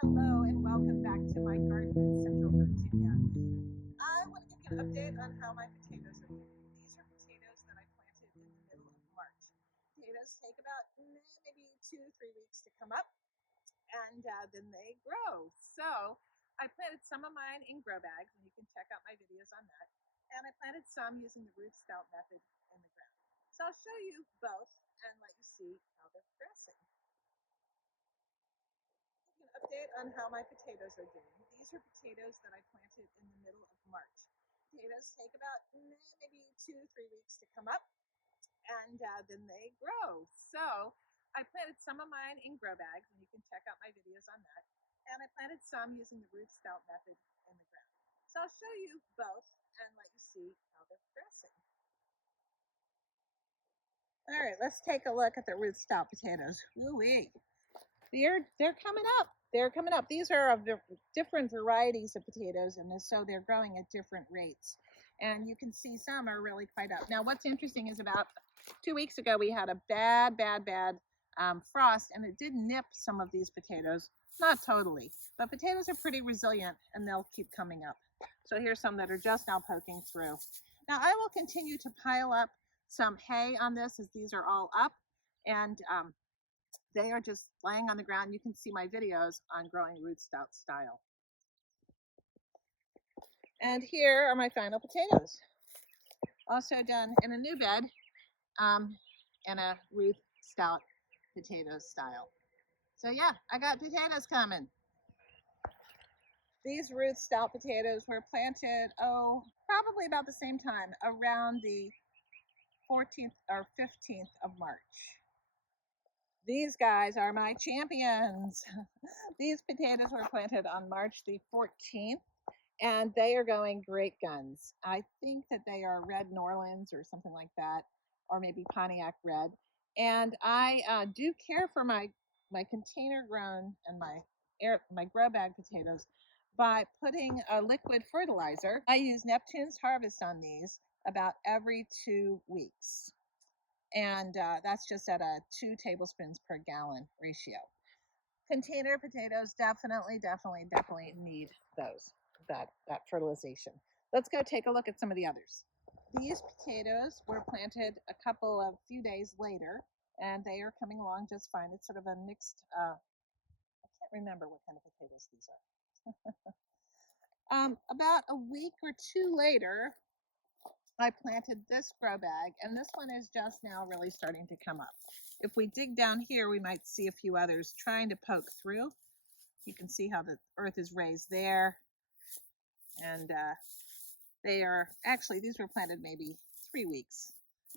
Hello and welcome back to my garden in Central Virginia. I want to give you an update on how my potatoes are doing. These are potatoes that I planted in the middle of March. Potatoes take about maybe 2 or 3 weeks to come up, and then they grow. So I planted some of mine in grow bags, and you can check out my videos on that. And I planted some using the Ruth Stout method in the ground. So I'll show you both and let you see how they're progressing. Update on how my potatoes are doing. These are potatoes that I planted in the middle of March. Potatoes take about maybe 2 or 3 weeks to come up, and then they grow. So I planted some of mine in grow bags, and you can check out my videos on that. And I planted some using the Ruth Stout method in the ground. So I'll show you both and let you see how they're progressing. All right, let's take a look at the Ruth Stout potatoes. Ooh-wee. They're coming up. They're coming up. These are of different varieties of potatoes, and so they're growing at different rates. And you can see some are really quite up. Now, what's interesting is about 2 weeks ago we had a bad frost, and it did nip some of these potatoes. Not totally, but potatoes are pretty resilient, and they'll keep coming up. So here's some that are just now poking through. Now, I will continue to pile up some hay on this as these are all up, and they are just laying on the ground. You can see my videos on growing Ruth Stout style. And here are my final potatoes. Also done in a new bed in a Ruth Stout potato style. So yeah, I got potatoes coming. These Ruth Stout potatoes were planted, probably about the same time, around the 14th or 15th of March. These guys are my champions. These potatoes were planted on March the 14th, and they are going great guns. I think that they are red Norlands or something like that, or maybe Pontiac red. And I do care for my container grown and my grow bag potatoes by putting a liquid fertilizer. I use Neptune's Harvest on these about every 2 weeks. And that's just at a 2 tablespoons per gallon ratio. Container potatoes definitely need that fertilization. Let's go take a look at some of the others. These potatoes were planted a few days later, and they are coming along just fine. It's sort of a mixed, I can't remember what kind of potatoes these are. About a week or 2 later, I planted this grow bag, and this one is just now really starting to come up. If we dig down here, we might see a few others trying to poke through. You can see how the earth is raised there. And these were planted maybe 3 weeks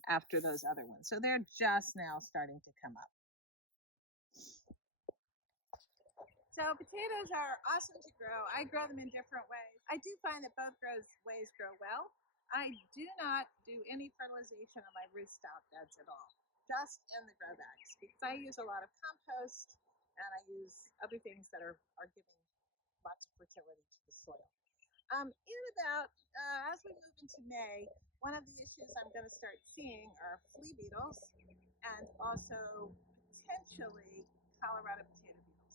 after those other ones. So they're just now starting to come up. So potatoes are awesome to grow. I grow them in different ways. I do find that both ways grow well. I do not do any fertilization on my Ruth Stout beds at all, just in the grow bags, because I use a lot of compost and I use other things that are giving lots of fertility to the soil. As we move into May, one of the issues I'm going to start seeing are flea beetles and also potentially Colorado potato beetles.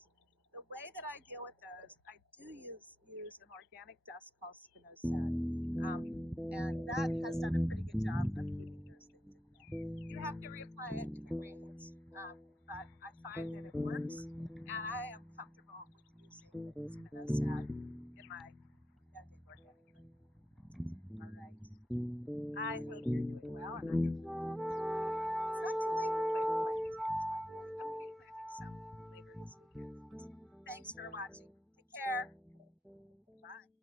The way that I deal with those, I do use an organic dust called spinosad. And that has done a pretty good job of keeping those things in bay. You have to reapply it if it rains, but I find that it works, and I am comfortable with using spinosad in my organic garden. All right. I hope you're doing well, and I hope it's not too late to plant potatoes, by the way. I'm going to be planting some later this weekend. Thanks for watching. Take care. Bye.